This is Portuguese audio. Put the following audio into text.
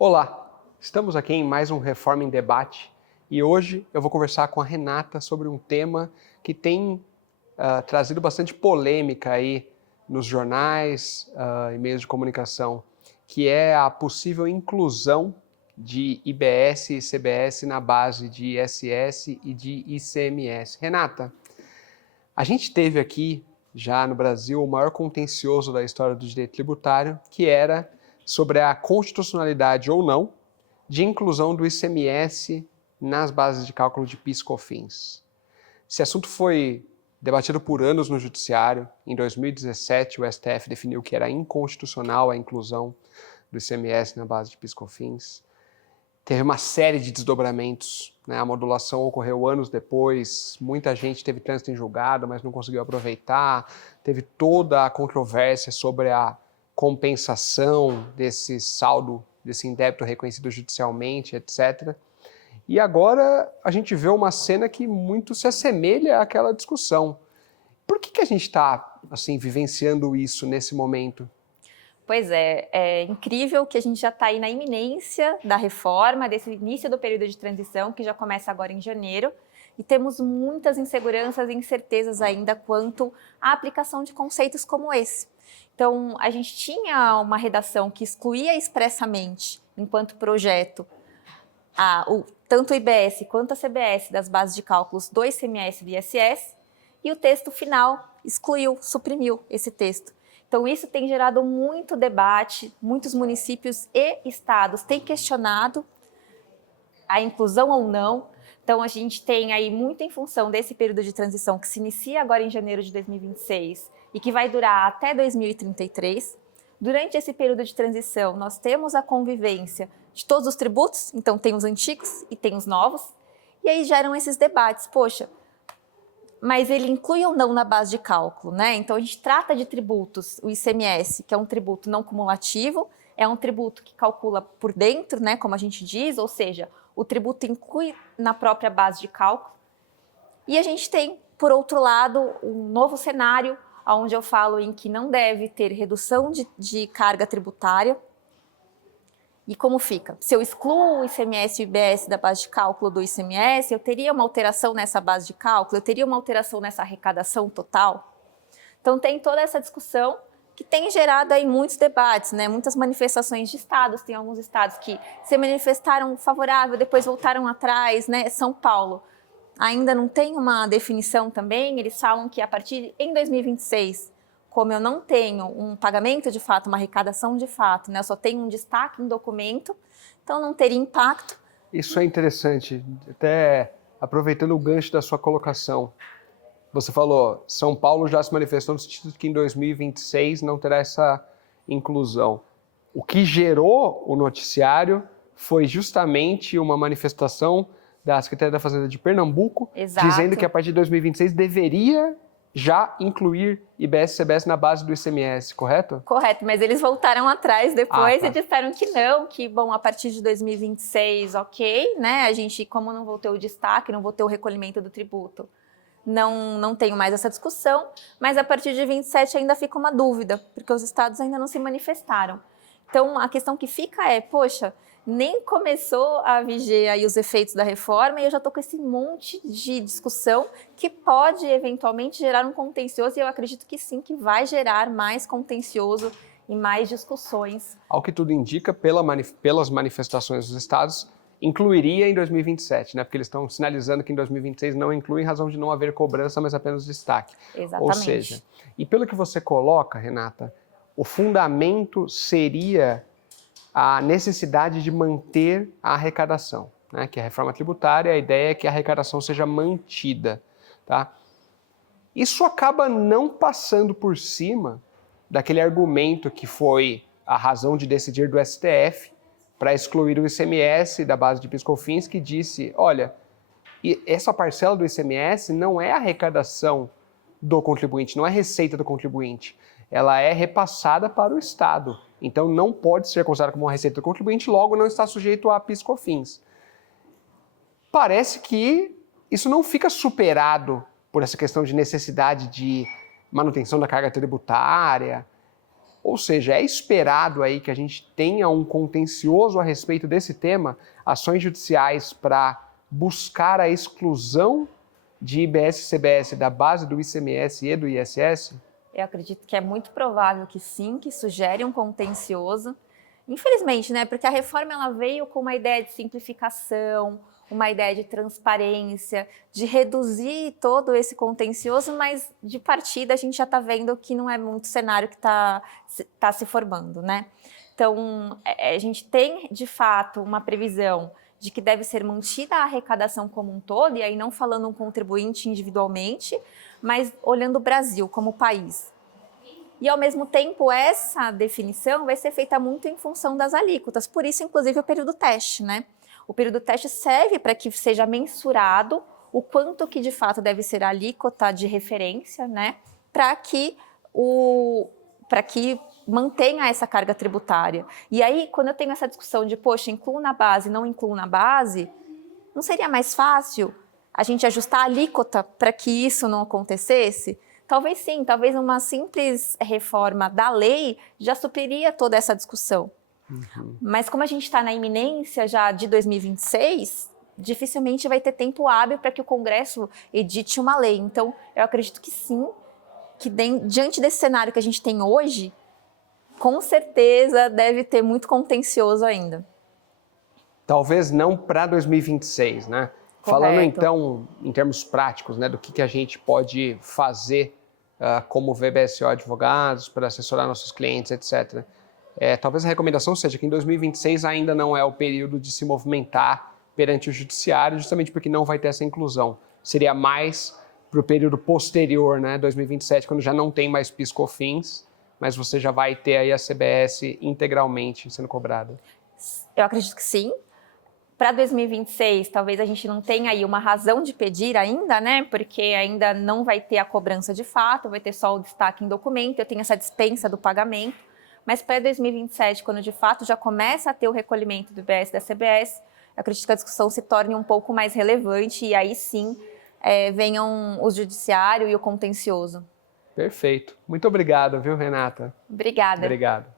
Olá, estamos aqui em mais um Reforma em Debate e hoje eu vou conversar com a Renata sobre um tema que tem trazido bastante polêmica aí nos jornais e meios de comunicação, que é a possível inclusão de IBS e CBS na base de ISS e de ICMS. Renata, a gente teve aqui já no Brasil o maior contencioso da história do direito tributário, que era sobre a constitucionalidade ou não de inclusão do ICMS nas bases de cálculo de PIS/COFINS. Esse assunto foi debatido por anos no Judiciário. Em 2017, o STF definiu que era inconstitucional a inclusão do ICMS na base de PIS/COFINS. Teve uma série de desdobramentos, né? A modulação ocorreu anos depois, muita gente teve trânsito em julgado, mas não conseguiu aproveitar. Teve toda a controvérsia sobre a compensação desse saldo, desse indébito reconhecido judicialmente, etc. E agora a gente vê uma cena que muito se assemelha àquela discussão. Por que a gente está assim, vivenciando isso nesse momento? Pois é incrível que a gente já está aí na iminência da reforma, desse início do período de transição, que já começa agora em janeiro, e temos muitas inseguranças e incertezas ainda quanto à aplicação de conceitos como esse. Então, a gente tinha uma redação que excluía expressamente, enquanto projeto, tanto o IBS quanto a CBS das bases de cálculos do ICMS e do ISS, e o texto final excluiu, suprimiu esse texto. Então, isso tem gerado muito debate, muitos municípios e estados têm questionado a inclusão ou não. Então, a gente tem aí muito em função desse período de transição que se inicia agora em janeiro de 2026 e que vai durar até 2033. Durante esse período de transição, nós temos a convivência de todos os tributos, então tem os antigos e tem os novos, e aí geram esses debates. Poxa, mas ele inclui ou não na base de cálculo, né? Então a gente trata de tributos, o ICMS, que é um tributo não cumulativo, é um tributo que calcula por dentro, né, como a gente diz, ou seja, o tributo inclui na própria base de cálculo. E a gente tem, por outro lado, um novo cenário, onde eu falo em que não deve ter redução de carga tributária. E como fica? Se eu excluo o ICMS e o IBS da base de cálculo do ICMS, eu teria uma alteração nessa base de cálculo? Eu teria uma alteração nessa arrecadação total? Então tem toda essa discussão que tem gerado aí muitos debates, né? Muitas manifestações de estados. Tem alguns estados que se manifestaram favorável, depois voltaram atrás, né? São Paulo ainda não tem uma definição também. Eles falam que a partir em 2026, como eu não tenho um pagamento de fato, uma arrecadação de fato, né? Eu só tenho um destaque em documento, então não teria impacto. Isso é interessante, até aproveitando o gancho da sua colocação. Você falou, São Paulo já se manifestou no sentido de que em 2026 não terá essa inclusão. O que gerou o noticiário foi justamente uma manifestação da Secretaria da Fazenda de Pernambuco, Exato, dizendo que a partir de 2026 deveria já incluir IBS e CBS na base do ICMS, correto? Correto, mas eles voltaram atrás depois e disseram que não, que bom, a partir de 2026, ok, né? A gente, como não vou ter o destaque, não vou ter o recolhimento do tributo, não tenho mais essa discussão, mas a partir de 27 ainda fica uma dúvida, porque os estados ainda não se manifestaram. Então, a questão que fica é, poxa, nem começou a viger aí os efeitos da reforma e eu já estou com esse monte de discussão que pode eventualmente gerar um contencioso, e eu acredito que sim, que vai gerar mais contencioso e mais discussões. Ao que tudo indica, pelas manifestações dos estados, incluiria em 2027, né? Porque eles estão sinalizando que em 2026 não inclui em razão de não haver cobrança, mas apenas destaque. Exatamente. Ou seja, e pelo que você coloca, Renata, o fundamento seria a necessidade de manter a arrecadação, né? Que a reforma tributária, a ideia é que a arrecadação seja mantida, tá? Isso acaba não passando por cima daquele argumento que foi a razão de decidir do STF para excluir o ICMS da base de PIS/COFINS, que disse, olha, essa parcela do ICMS não é arrecadação do contribuinte, não é receita do contribuinte, ela é repassada para o Estado. Então não pode ser considerada como uma receita do contribuinte, logo não está sujeito a PIS/COFINS. Parece que isso não fica superado por essa questão de necessidade de manutenção da carga tributária. Ou seja, é esperado aí que a gente tenha um contencioso a respeito desse tema, ações judiciais para buscar a exclusão de IBS e CBS da base do ICMS e do ISS? Eu acredito que é muito provável que sim, que isso gere um contencioso. Infelizmente, né? Porque a reforma ela veio com uma ideia de simplificação, uma ideia de transparência, de reduzir todo esse contencioso, mas de partida a gente já está vendo que não é muito cenário que está se formando, né? Então, a gente tem, de fato, uma previsão de que deve ser mantida a arrecadação como um todo, e aí não falando um contribuinte individualmente, mas olhando o Brasil como país. E, ao mesmo tempo, essa definição vai ser feita muito em função das alíquotas, por isso, inclusive, o período teste, né? O período teste serve para que seja mensurado o quanto que, de fato, deve ser a alíquota de referência, né? Para que mantenha essa carga tributária. E aí, quando eu tenho essa discussão de, poxa, incluo na base, não incluo na base, não seria mais fácil a gente ajustar a alíquota para que isso não acontecesse? Talvez sim, talvez uma simples reforma da lei já supriria toda essa discussão. Mas como a gente está na iminência já de 2026, dificilmente vai ter tempo hábil para que o Congresso edite uma lei. Então, eu acredito que sim, que diante desse cenário que a gente tem hoje, com certeza deve ter muito contencioso ainda. Talvez não para 2026, né? Correto. Falando então em termos práticos, né, do que a gente pode fazer como VBSO Advogados para assessorar nossos clientes, etc. Talvez a recomendação seja que em 2026 ainda não é o período de se movimentar perante o judiciário, justamente porque não vai ter essa inclusão. Seria mais para o período posterior, né, 2027, quando já não tem mais PIS/COFINS, mas você já vai ter aí a CBS integralmente sendo cobrada. Eu acredito que sim. Para 2026, talvez a gente não tenha aí uma razão de pedir ainda, né? Porque ainda não vai ter a cobrança de fato, vai ter só o destaque em documento, eu tenho essa dispensa do pagamento. Mas para 2027, quando de fato já começa a ter o recolhimento do IBS e da CBS, eu acredito que a discussão se torne um pouco mais relevante e aí sim venham o judiciário e o contencioso. Perfeito. Muito obrigado, viu, Renata? Obrigada. Obrigado.